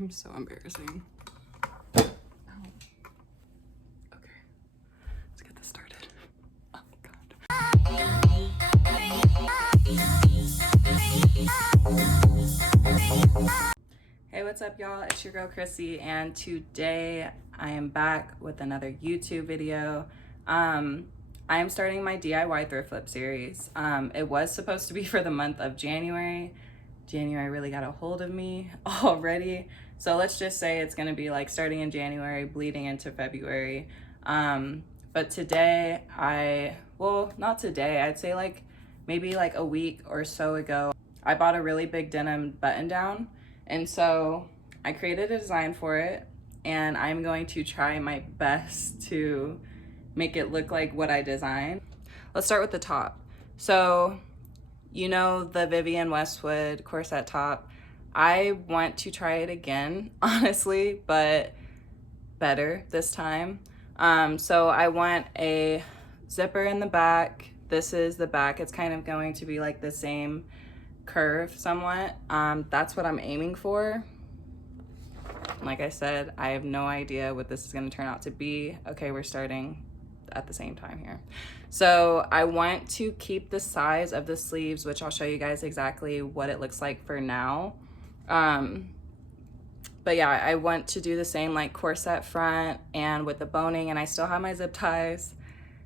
I'm so embarrassing. Oh. Okay, let's get this started. Oh God. Hey, what's up, y'all? It's your girl Chrissy, and today I am back with another YouTube video. I am starting my DIY thrift flip series. It was supposed to be for the month of January. January really got a hold of me already. So let's just say it's gonna be like starting in January, bleeding into February. But today not today, I'd say like maybe like a week or so ago, I bought a really big denim button down. And so I created a design for it, and I'm going to try my best to make it look like what I designed. Let's start with the top. So, you know, the Vivienne Westwood corset top. I want to try it again, honestly, but better this time. So I want a zipper in the back. This is the back. It's kind of going to be like the same curve somewhat. That's what I'm aiming for. Like I said, I have no idea what this is going to turn out to be. Okay, we're starting at the same time here. So I want to keep the size of the sleeves, which I'll show you guys exactly what it looks like for now. But yeah, I want to do the same like corset front and with the boning, and I still have my zip ties.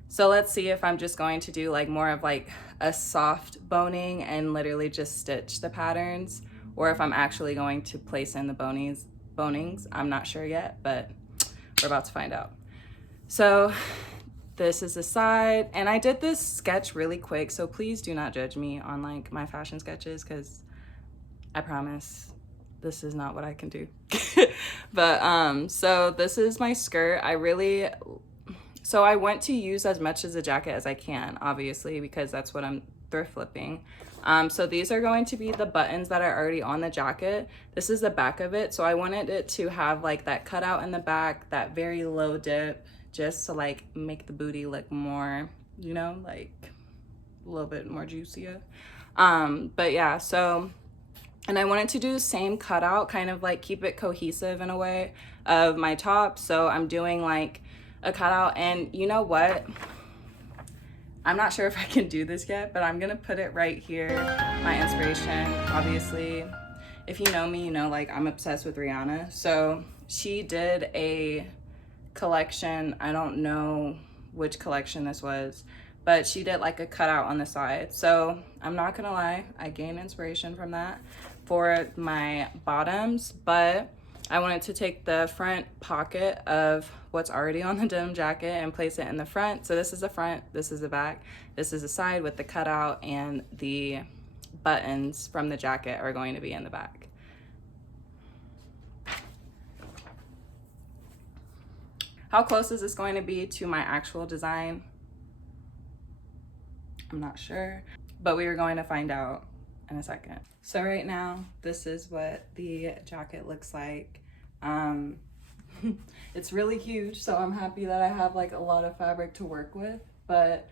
So let's see if I'm just going to do like more of like a soft boning and literally just stitch the patterns, or if I'm actually going to place in the bonings. I'm not sure yet, but we're about to find out. So this is the side, and I did this sketch really quick, so please do not judge me on like my fashion sketches, because I promise this is not what I can do. But so this is my skirt. So I want to use as much as a jacket as I can, obviously, because that's what I'm thrift flipping. So these are going to be the buttons that are already on the jacket. This is the back of it. So I wanted it to have like that cutout in the back, that very low dip, just to like make the booty look more, you know, like a little bit more juicier. But yeah, so, and I wanted to do the same cutout, kind of like keep it cohesive in a way of my top. So I'm doing like a cutout, and you know what? I'm not sure if I can do this yet, but I'm gonna put it right here. My inspiration, obviously, if you know me, you know like I'm obsessed with Rihanna. So she did a collection, I don't know which collection this was, but she did like a cutout on the side. So I'm not gonna lie, I gained inspiration from that for my bottoms, but I wanted to take the front pocket of what's already on the denim jacket and place it in the front. So this is the front, this is the back, this is the side with the cutout, and the buttons from the jacket are going to be in the back. How close is this going to be to my actual design? I'm not sure, but we are going to find out in a second. So right now, this is what the jacket looks like. It's really huge, so I'm happy that I have like a lot of fabric to work with, but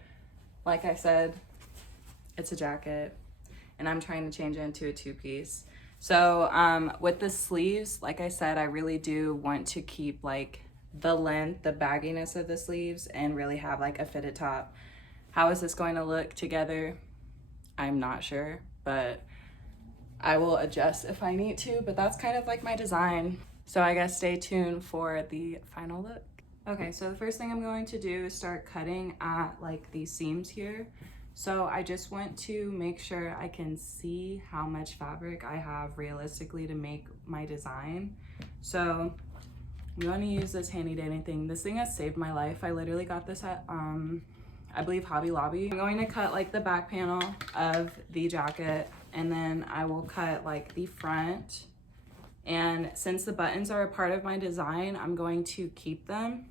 like I said, it's a jacket and I'm trying to change it into a two-piece. So with the sleeves, like I said, I really do want to keep like the length, the bagginess of the sleeves, and really have like a fitted top. How is this going to look together? I'm not sure, but I will adjust if I need to, but that's kind of like my design. So I guess stay tuned for the final look. Okay, so the first thing I'm going to do is start cutting at like these seams here. So I just want to make sure I can see how much fabric I have realistically to make my design. So I'm going to use this handy dandy thing. This thing has saved my life. I literally got this at I believe Hobby Lobby. I'm going to cut like the back panel of the jacket, and then I will cut like the front. And since the buttons are a part of my design, I'm going to keep them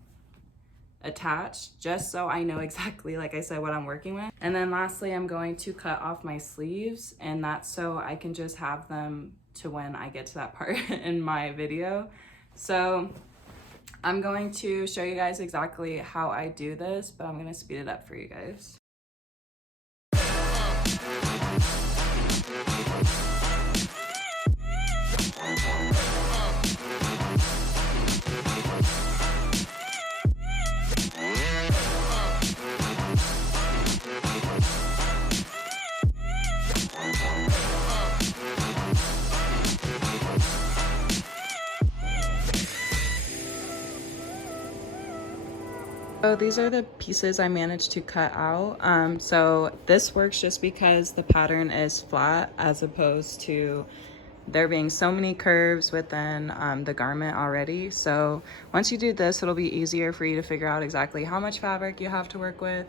attached just so I know exactly, like I said, what I'm working with. And then lastly, I'm going to cut off my sleeves, and that's so I can just have them to when I get to that part in my video. So I'm going to show you guys exactly how I do this, but I'm going to speed it up for you guys. So these are the pieces I managed to cut out. So this works just because the pattern is flat as opposed to there being so many curves within the garment already. So once you do this, it'll be easier for you to figure out exactly how much fabric you have to work with.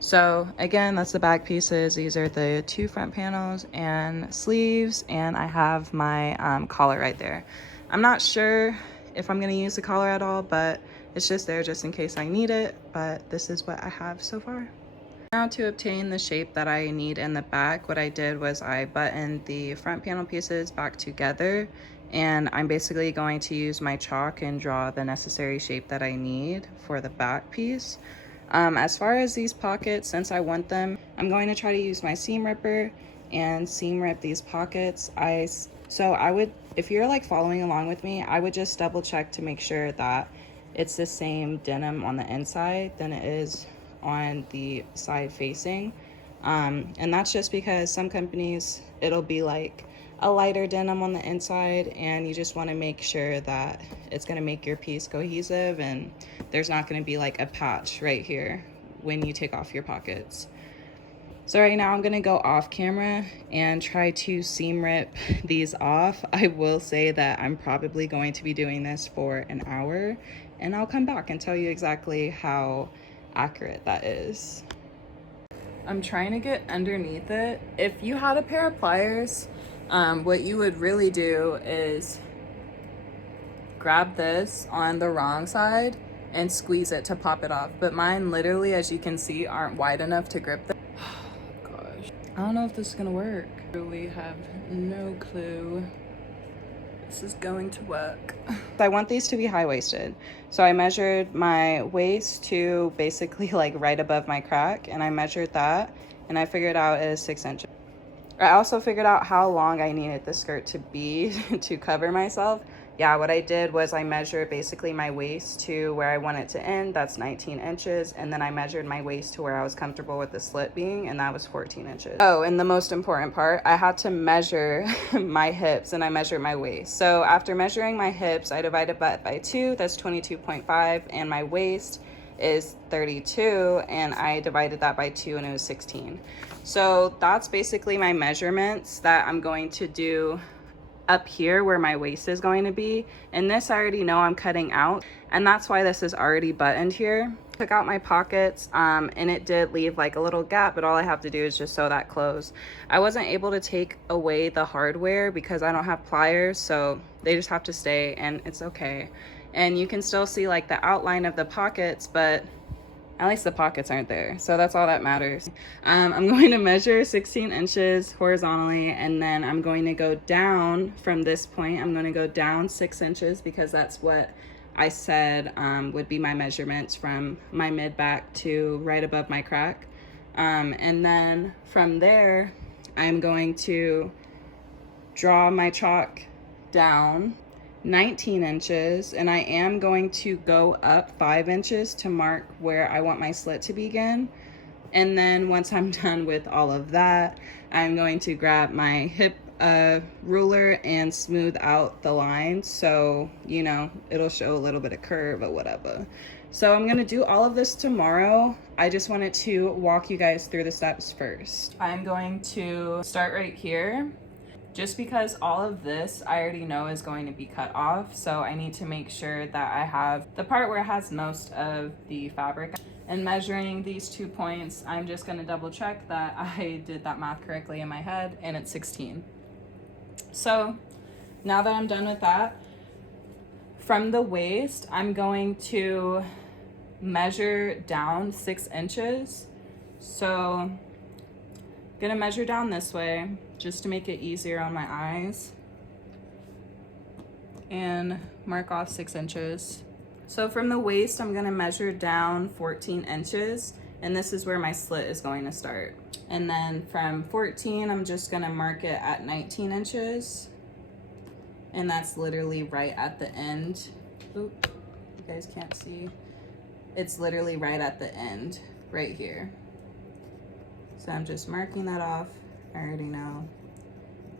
So again, that's the back pieces. These are the 2 front panels and sleeves, and I have my collar right there. I'm not sure if I'm gonna use the collar at all, but it's just there just in case I need it, but this is what I have so far. Now to obtain the shape that I need in the back, what I did was I buttoned the front panel pieces back together, and I'm basically going to use my chalk and draw the necessary shape that I need for the back piece. As far as these pockets, since I want them, I'm going to try to use my seam ripper and seam rip these pockets. So I would, if you're like following along with me, I would just double check to make sure that it's the same denim on the inside than it is on the side facing. And that's just because some companies, it'll be like a lighter denim on the inside, and you just want to make sure that it's going to make your piece cohesive and there's not going to be like a patch right here when you take off your pockets. So right now I'm going to go off camera and try to seam rip these off. I will say that I'm probably going to be doing this for an hour, and I'll come back and tell you exactly how accurate that is. I'm trying to get underneath it. If you had a pair of pliers, what you would really do is grab this on the wrong side and squeeze it to pop it off. But mine literally, as you can see, aren't wide enough to grip this. Gosh, I don't know if this is gonna work. Really have no clue this is going to work. I want these to be high-waisted. So I measured my waist to basically like right above my crack, and I measured that, and I figured out it is 6 inches. I also figured out how long I needed the skirt to be to cover myself. Yeah, what I did was I measured basically my waist to where I want it to end. That's 19 inches. And then I measured my waist to where I was comfortable with the slit being, and that was 14 inches. Oh, and the most important part, I had to measure my hips, and I measured my waist. So after measuring my hips, I divided that by 2, that's 22.5, and my waist is 32, and I divided that by 2, and it was 16. So that's basically my measurements that I'm going to do up here where my waist is going to be. And this I already know I'm cutting out, and that's why this is already buttoned here. Took out my pockets, and it did leave like a little gap, but all I have to do is just sew that closed. I wasn't able to take away the hardware because I don't have pliers, so they just have to stay, and it's okay. And you can still see like the outline of the pockets, but at least the pockets aren't there, so that's all that matters. I'm going to measure 16 inches horizontally, and then I'm going to go down from this point. I'm going to go down 6 inches because that's what I said would be my measurements from my mid-back to right above my crack. And then from there, I'm going to draw my chalk down 19 inches, and I am going to go up 5 inches to mark where I want my slit to begin. And then once I'm done with all of that, I'm going to grab my hip ruler and smooth out the lines, so you know it'll show a little bit of curve or whatever. So I'm gonna do all of this tomorrow. I just wanted to walk you guys through the steps first. I'm going to start right here, just because all of this I already know is going to be cut off, so I need to make sure that I have the part where it has most of the fabric. And measuring these 2 points, I'm just gonna double check that I did that math correctly in my head, and it's 16. So now that I'm done with that, from the waist, I'm going to measure down 6 inches. So I'm gonna measure down this way just to make it easier on my eyes, and mark off 6 inches. So from the waist, I'm gonna measure down 14 inches, and this is where my slit is going to start. And then from 14, I'm just gonna mark it at 19 inches, and that's literally right at the end. Oop, you guys can't see. It's literally right at the end, right here. So I'm just marking that off. I already know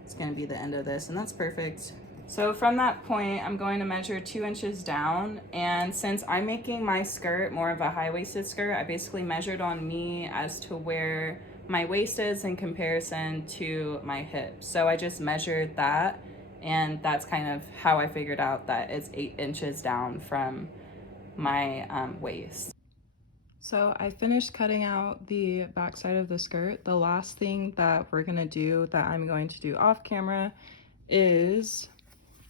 it's gonna be the end of this, and that's perfect. So from that point, I'm going to measure 2 inches down. And since I'm making my skirt more of a high-waisted skirt, I basically measured on me as to where my waist is in comparison to my hip. So I just measured that, and that's kind of how I figured out that it's 8 inches down from my waist. So I finished cutting out the backside of the skirt. The last thing that we're gonna do, that I'm going to do off camera, is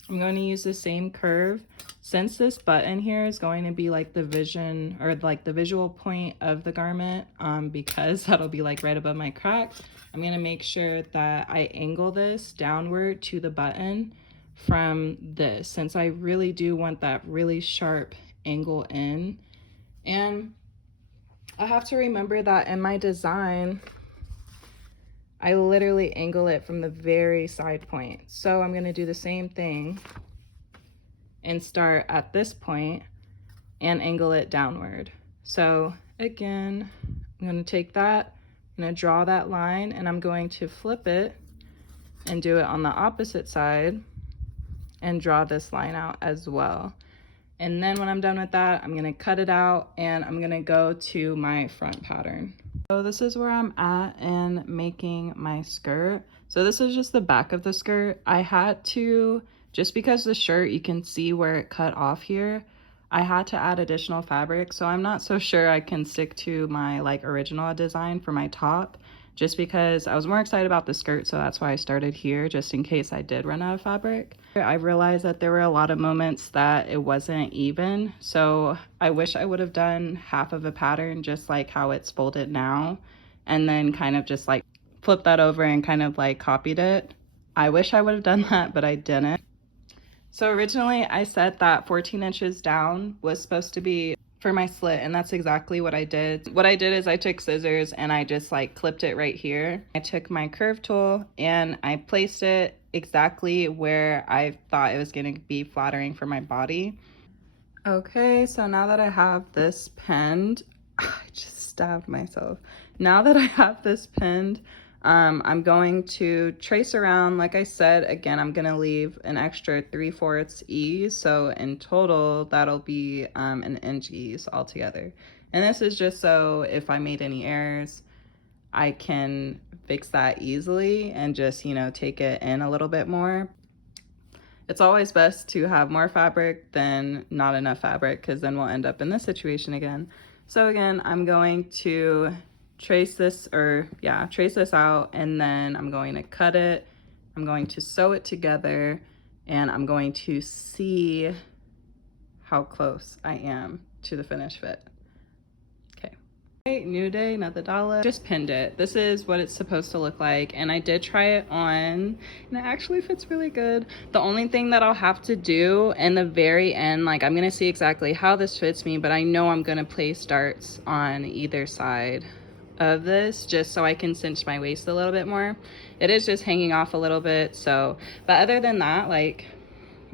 I'm going to use the same curve. Since this button here is going to be like the vision, or like the visual point of the garment, because that'll be like right above my crack, I'm going to make sure that I angle this downward to the button from this, since I really do want that really sharp angle in. And I have to remember that in my design, I literally angle it from the very side point. So I'm going to do the same thing and start at this point and angle it downward. So again, I'm going to take that, I'm going to draw that line, and I'm going to flip it and do it on the opposite side and draw this line out as well. And then when I'm done with that, I'm going to cut it out and I'm going to go to my front pattern. So this is where I'm at in making my skirt. So this is just the back of the skirt. I had to, just because the shirt, you can see where it cut off here, I had to add additional fabric. So I'm not so sure I can stick to my like original design for my top, just because I was more excited about the skirt. So that's why I started here, just in case I did run out of fabric. I realized that there were a lot of moments that it wasn't even. So I wish I would have done half of a pattern, just like how it's folded now, and then kind of just like flip that over and kind of like copied it. I wish I would have done that, but I didn't. So originally I said that 14 inches down was supposed to be for my slit, and that's exactly what I did. What I did is I took scissors and I just like clipped it right here. I took my curve tool and I placed it exactly where I thought it was going to be flattering for my body. Okay, so now that I have this pinned, I just stabbed myself. Now that I have this pinned, I'm going to trace around. Like I said, again, I'm gonna leave an extra 3/4 ease. So in total, that'll be an inch ease altogether. And this is just so if I made any errors, I can fix that easily and just, you know, take it in a little bit more. It's always best to have more fabric than not enough fabric, because then we'll end up in this situation again. So again, I'm going to trace this out, and then I'm going to cut it. I'm going to sew it together, and I'm going to see how close I am to the finished fit. New day, another dollar. Just pinned it. This is what it's supposed to look like, and I did try it on and it actually fits really good. The only thing that I'll have to do in the very end, like I'm gonna see exactly how this fits me, but I know I'm gonna place darts on either side of this just so I can cinch my waist a little bit more. It is just hanging off a little bit, so, but other than that, like,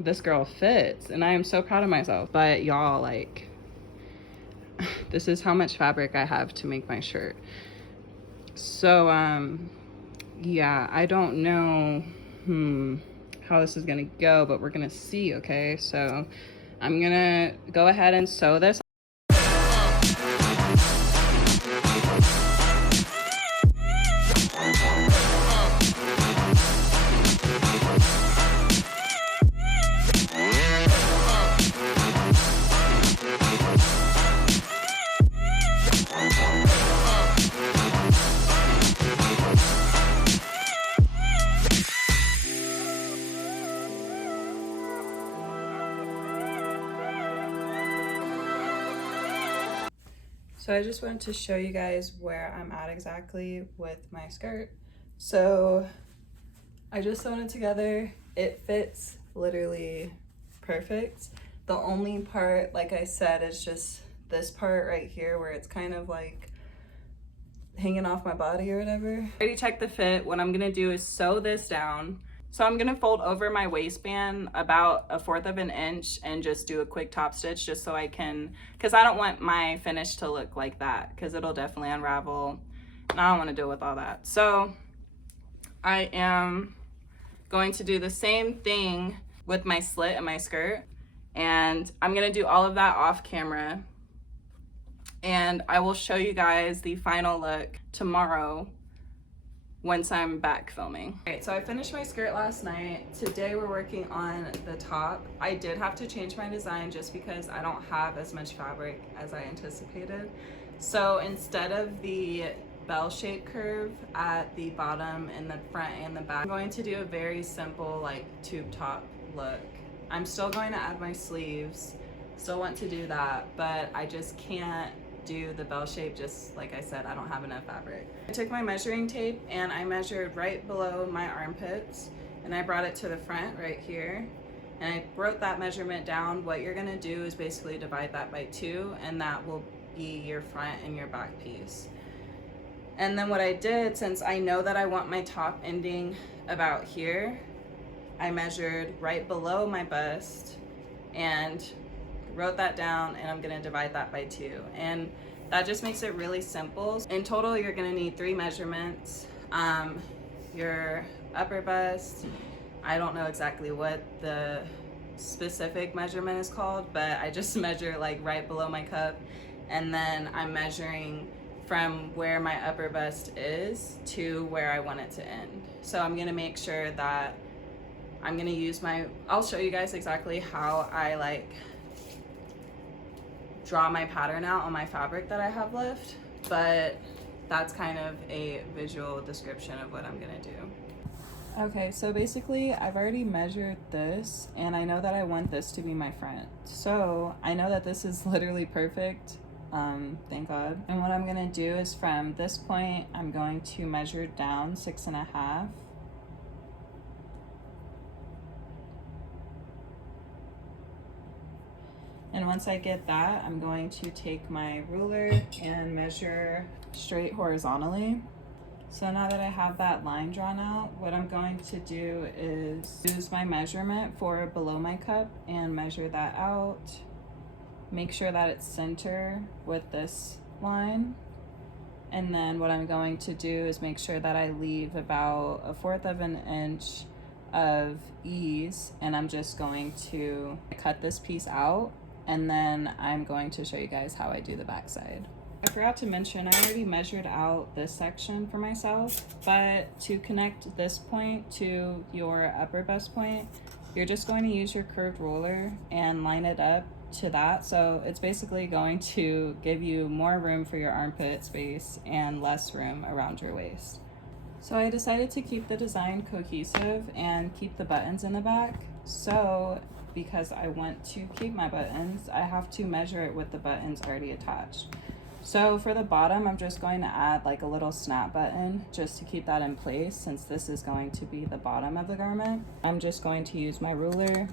this girl fits and I am so proud of myself. But y'all, like, this is how much fabric I have to make my shirt. So yeah, I don't know how this is gonna go, but we're gonna see. Okay, so I'm gonna go ahead and sew this. So I just wanted to show you guys where I'm at exactly with my skirt. So I just sewn it together. It fits literally perfect. The only part, like I said, is just this part right here where it's kind of like hanging off my body or whatever. I already checked the fit. What I'm gonna do is sew this down. So I'm gonna fold over my waistband about 1/4 of an inch and just do a quick top stitch, just so I can, because I don't want my finish to look like that, because it'll definitely unravel and I don't want to deal with all that. So I am going to do the same thing with my slit and my skirt. And I'm gonna do all of that off camera. And I will show you guys the final look tomorrow once I'm back filming. Okay, so I finished my skirt last night. Today we're working on the top. I did have to change my design just because I don't have as much fabric as I anticipated. So instead of the bell-shaped curve at the bottom and the front and the back, I'm going to do a very simple like tube top look. I'm still going to add my sleeves, still want to do that, but I just can't do the bell shape. Just like I said, I don't have enough fabric. I took my measuring tape and I measured right below my armpits and I brought it to the front right here, and I wrote that measurement down. What you're gonna do is basically divide that by 2, and that will be your front and your back piece. And then what I did, since I know that I want my top ending about here, I measured right below my bust and wrote that down, and I'm gonna divide that by 2. And that just makes it really simple. In total, you're gonna need 3 measurements. Your upper bust, I don't know exactly what the specific measurement is called, but I just measure like right below my cup, and then I'm measuring from where my upper bust is to where I want it to end. So I'm gonna make sure that I'm gonna use I'll show you guys exactly how I like draw my pattern out on my fabric that I have left, but that's kind of a visual description of what I'm gonna do. Okay, so basically I've already measured this, and I know that I want this to be my front. So I know that this is literally perfect, thank God. And what I'm gonna do is from this point, I'm going to measure down 6.5. And once I get that, I'm going to take my ruler and measure straight horizontally. So now that I have that line drawn out, what I'm going to do is use my measurement for below my cup and measure that out. Make sure that it's center with this line. And then what I'm going to do is make sure that I leave about 1/4 of an inch of ease, and I'm just going to cut this piece out, and then I'm going to show you guys how I do the backside. I forgot to mention, I already measured out this section for myself, but to connect this point to your upper bust point, you're just going to use your curved ruler and line it up to that. So it's basically going to give you more room for your armpit space and less room around your waist. So I decided to keep the design cohesive and keep the buttons in the back. So because I want to keep my buttons, I have to measure it with the buttons already attached. So for the bottom, I'm just going to add like a little snap button just to keep that in place, since this is going to be the bottom of the garment. I'm just going to use my ruler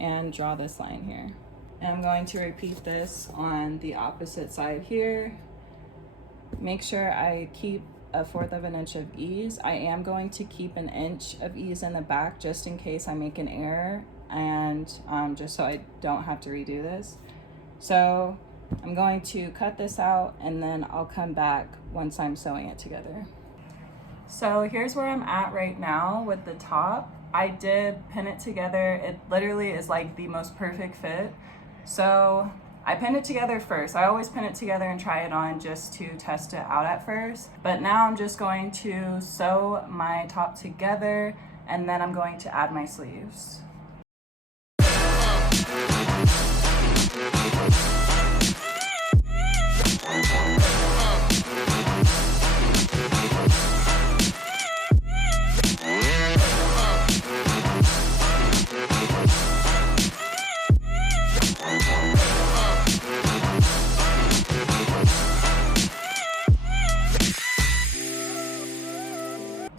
and draw this line here. And I'm going to repeat this on the opposite side here. Make sure I keep 1/4 of an inch of ease. I am going to keep an inch of ease in the back just in case I make an error, and just so I don't have to redo this. So I'm going to cut this out, and then I'll come back once I'm sewing it together. So here's where I'm at right now with the top. I did pin it together. It literally is like the most perfect fit. So I pinned it together first. I always pin it together and try it on just to test it out at first. But now I'm just going to sew my top together, and then I'm going to add my sleeves.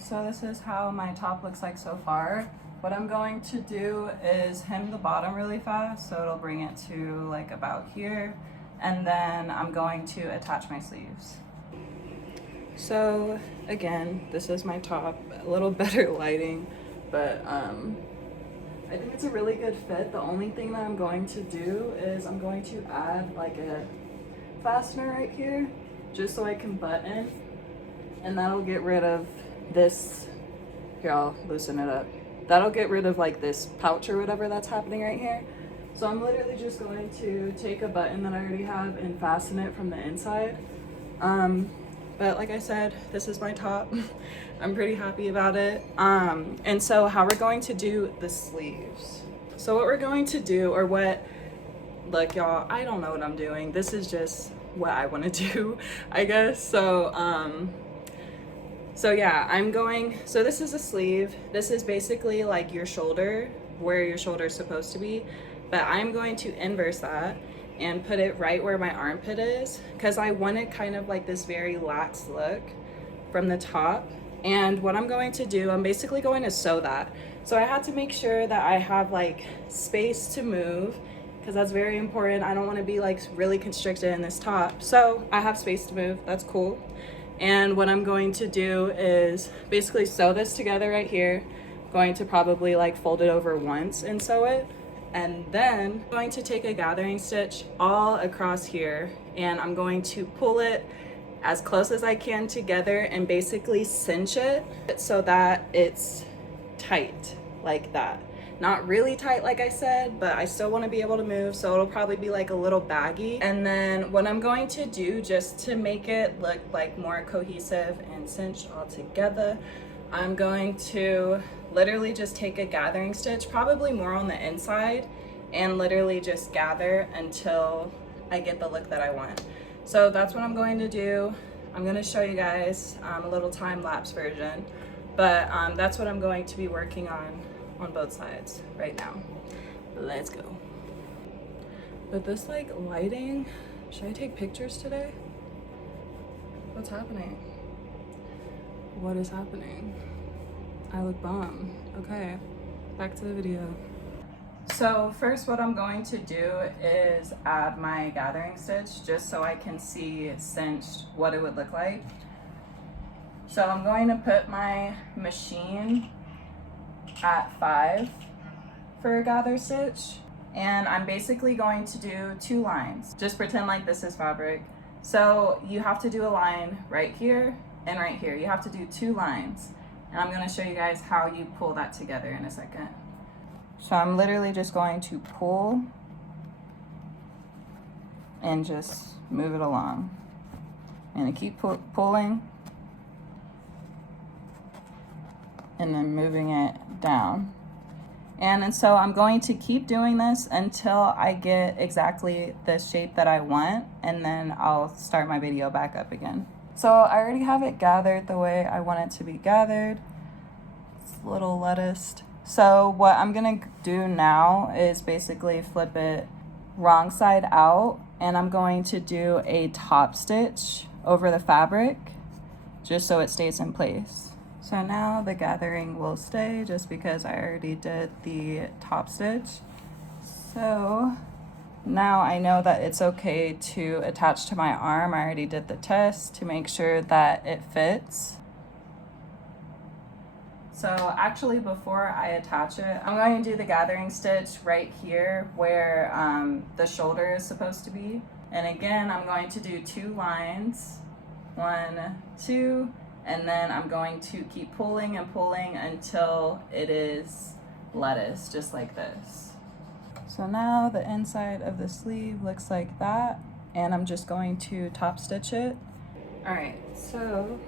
So this is how my top looks like so far. What I'm going to do is hem the bottom really fast, so it'll bring it to like about here, and then I'm going to attach my sleeves. So again, this is my top, a little better lighting, but I think it's a really good fit. The only thing that I'm going to do is I'm going to add like a fastener right here, just so I can button, and that'll get rid of this. Here, I'll loosen it up. that'll get rid of like this pouch or whatever that's happening right here. So I'm literally just going to take a button that I already have and fasten it from the inside. But like I said, this is my top. I'm pretty happy about it. And so how we're going to do the sleeves. So what we're going to do, or what, look y'all, I don't know what I'm doing. This is just what I want to do, I guess. So yeah, so this is a sleeve. This is basically like your shoulder, where your shoulder is supposed to be, but I'm going to inverse that and put it right where my armpit is, because I wanted kind of like this very lax look from the top. And what I'm going to do, I'm basically going to sew that. So I had to make sure that I have like space to move, because that's very important. I don't want to be like really constricted in this top. So I have space to move, that's cool. And what I'm going to do is basically sew this together right here. I'm going to probably like fold it over once and sew it. And then I'm going to take a gathering stitch all across here, and I'm going to pull it as close as I can together and basically cinch it so that it's tight like that. Not really tight like I said, but I still want to be able to move, so it'll probably be like a little baggy. And then what I'm going to do, just to make it look like more cohesive and cinched all together, I'm going to literally just take a gathering stitch, probably more on the inside, and literally just gather until I get the look that I want. So that's what I'm going to do. I'm going to show you guys a little time-lapse version, but that's what I'm going to be working on both sides right now. Let's go. But this like lighting, should I take pictures today? What's happening? What is happening? I look bummed. Okay, back to the video. So first what I'm going to do is add my gathering stitch, just so I can see cinched what it would look like. So I'm going to put my machine at 5 for a gather stitch, and I'm basically going to do 2 lines. Just pretend like this is fabric. So you have to do a line right here and right here. You have to do 2 lines, and I'm going to show you guys how you pull that together in a second. So I'm literally just going to pull and just move it along. I'm going to keep pulling and then moving it down. And then so I'm going to keep doing this until I get exactly the shape that I want, and then I'll start my video back up again. So I already have it gathered the way I want it to be gathered. It's a little lettuced. So what I'm gonna do now is basically flip it wrong side out, and I'm going to do a top stitch over the fabric just so it stays in place. So now the gathering will stay just because I already did the top stitch. So now I know that it's okay to attach to my arm. I already did the test to make sure that it fits. So actually before I attach it, I'm going to do the gathering stitch right here where the shoulder is supposed to be. And again, I'm going to do 2 lines, 1, 2, and then I'm going to keep pulling and pulling until it is lettuce, just like this. So now the inside of the sleeve looks like that, and I'm just going to top stitch it. All right, so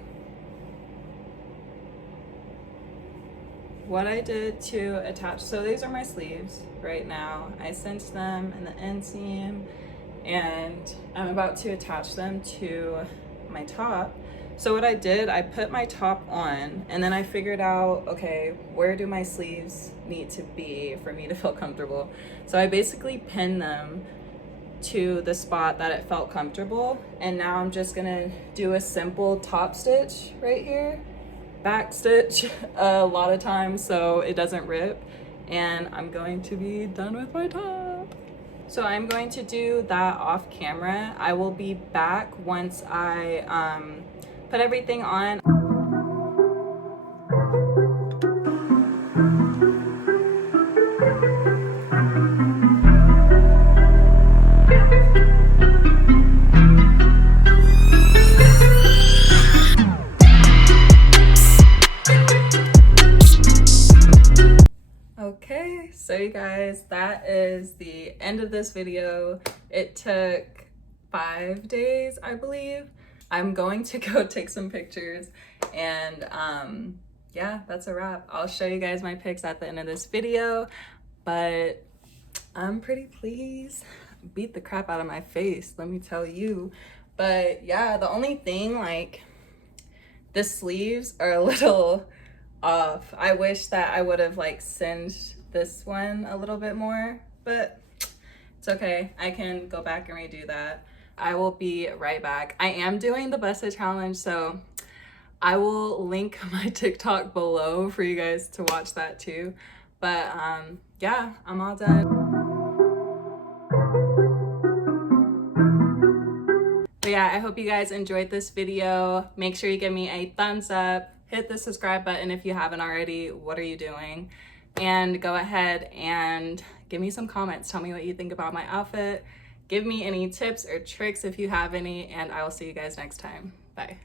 what I did to attach, so these are my sleeves right now. I cinched them in the inseam, and I'm about to attach them to my top. So what I did, I put my top on, and then I figured out, okay, where do my sleeves need to be for me to feel comfortable? So I basically pinned them to the spot that it felt comfortable, and now I'm just gonna do a simple top stitch right here, back stitch a lot of times so it doesn't rip, and I'm going to be done with my top. So I'm going to do that off camera. I will be back once I put everything on. you guys, that is the end of this video. It took 5 days, I believe. I'm going to go take some pictures, and yeah, that's a wrap. I'll show you guys my pics at the end of this video, but I'm pretty pleased. Beat the crap out of my face, let me tell you. But yeah, the only thing, like, the sleeves are a little off. I wish that I would have like singed this one a little bit more, but it's okay. I can go back and redo that. I will be right back. I am doing the busted challenge, so I will link my TikTok below for you guys to watch that too. But yeah, I'm all done. But yeah, I hope you guys enjoyed this video. Make sure you give me a thumbs up, hit the subscribe button if you haven't already. What are you doing? And go ahead and give me some comments. Tell me what you think about my outfit. Give me any tips or tricks if you have any, and I will see you guys next time. Bye.